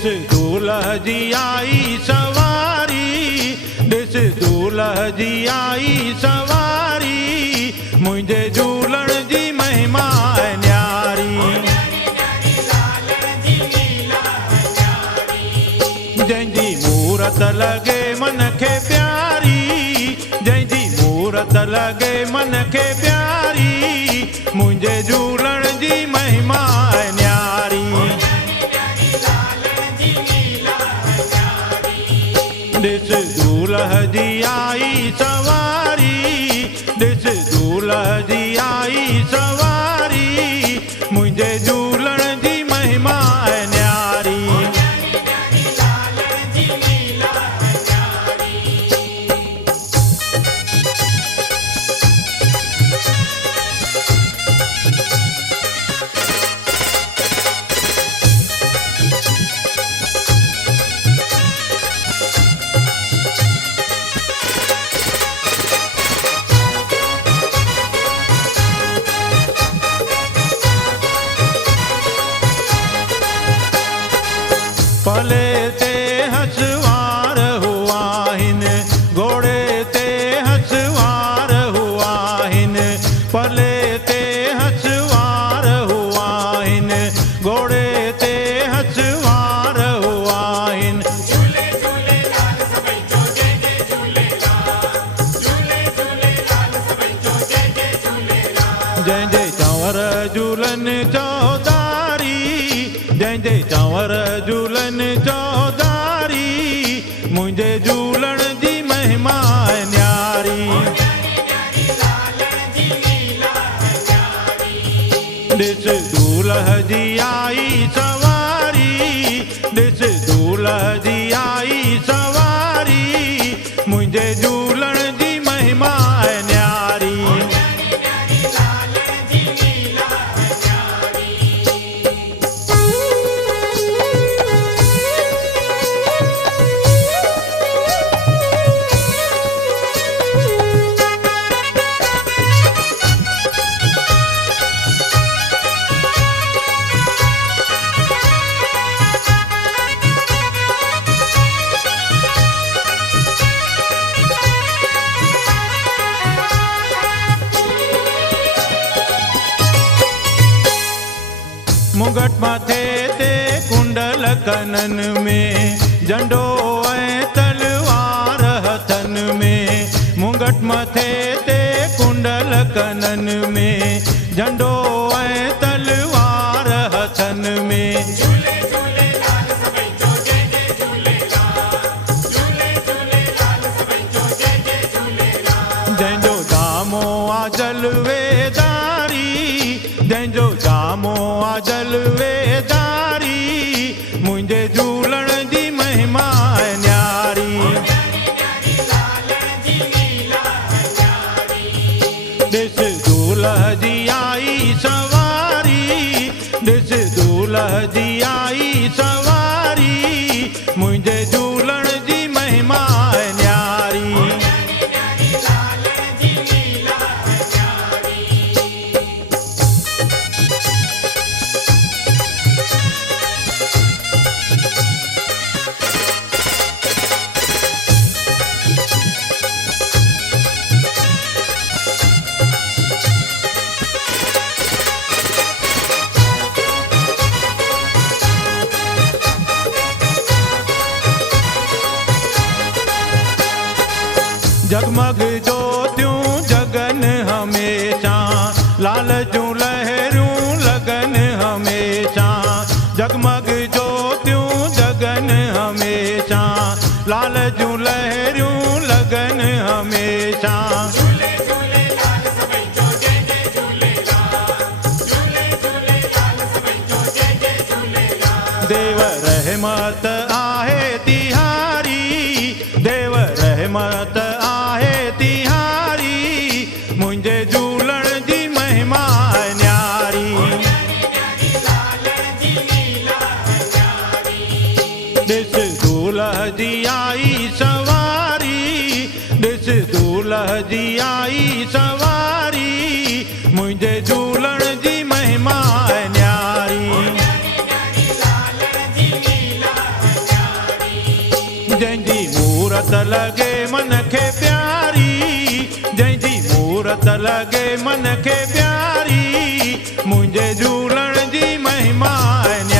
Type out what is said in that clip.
ॾिस दूल्ह जी आई सवारी, ॾिस दूल्ह जी आई सवारी, मुंहिंजे झूलण जी महिमा है न्यारी। जंहिंजी मूरत लॻे मन खे प्यारी, जंहिंजी मूरत लॻे मन खे प्यारी, मुंहिंजे झूलण जी महिमा है न्यारी। ॾिस दूल्ह जी आई सवारी, ॾिस दूल्ह जी आई सवारी, मुंहिंजे झूलण जी महिमा है न्यारी। पले ते हसवार हुआ हिन, घोड़े ते हसवार हुआ हिन, पले ते हसवार हुआ हिन, घोड़े ते हसवार हुआ हिन। झूले झूलेलाल सभई जो जय जय झूलेलाल, झूले झूलेलाल सभई जो जय जय झूलेलाल। जंहिंजे चंवर झूलन चौधारी, जंहिंजे चंवर झूलन चौधारी, मुंहिंजे झूलण जी महिमा है न्यारी। ॾिस दूल्ह जी आई सवारी, ॾिस दूल्ह जी आई सवारी, मुंहिंजे झूलण जी महिमा है न्यारी। मुगट माथे ते कुंडल कनन में, झंडो ऐं तलवार हथन में, मुगट मथे ते कुंडल कनन में, झंडो ऐं तलवार हथन में। झूले झूलेलाल सभई जो जय जय झूलेलाल, झूले झूलेलाल सभई जो जय जय झूलेलाल। जंहिंजो दामो आ जलवेदारी, जंहिंजो दामो आ जलवेदारी, मुंहिंजे झूलण जी महिमा है न्यारी। ॾिस दूल्ह जी आई सवारी, ॾिस दूल्ह जी आई सवारी, मुंहिंजे झूलण जी महिमा है न्यारी। जगमग ज्योतियूं जगन हमेशा, लाल जूं लहरूं लगन हमेशा, जगमग ज्योतियूं जगन हमेशा, लाल जूं लहरूं लगन हमेशा। झूले झूलेलाल सभई जो जय जय झूलेलाल, झूले झूलेलाल सभई जो जय जय झूलेलाल। देव रहमत आहे तिहारी, देव रहमत आहे तिहारी, मुंहिंजे झूलण जी महिमा है न्यारी। ॾिस दूल्ह जी आई सवारी, ॾिस दूल्ह जी आई सवारी, मुंहिंजे झूलण जी महिमा है न्यारी। लगे मन खे प्यारी, जंहिंजी मूरत लगे मन खे प्यारी, मुंहिंजे झूलण जी महिमा है न्यारी।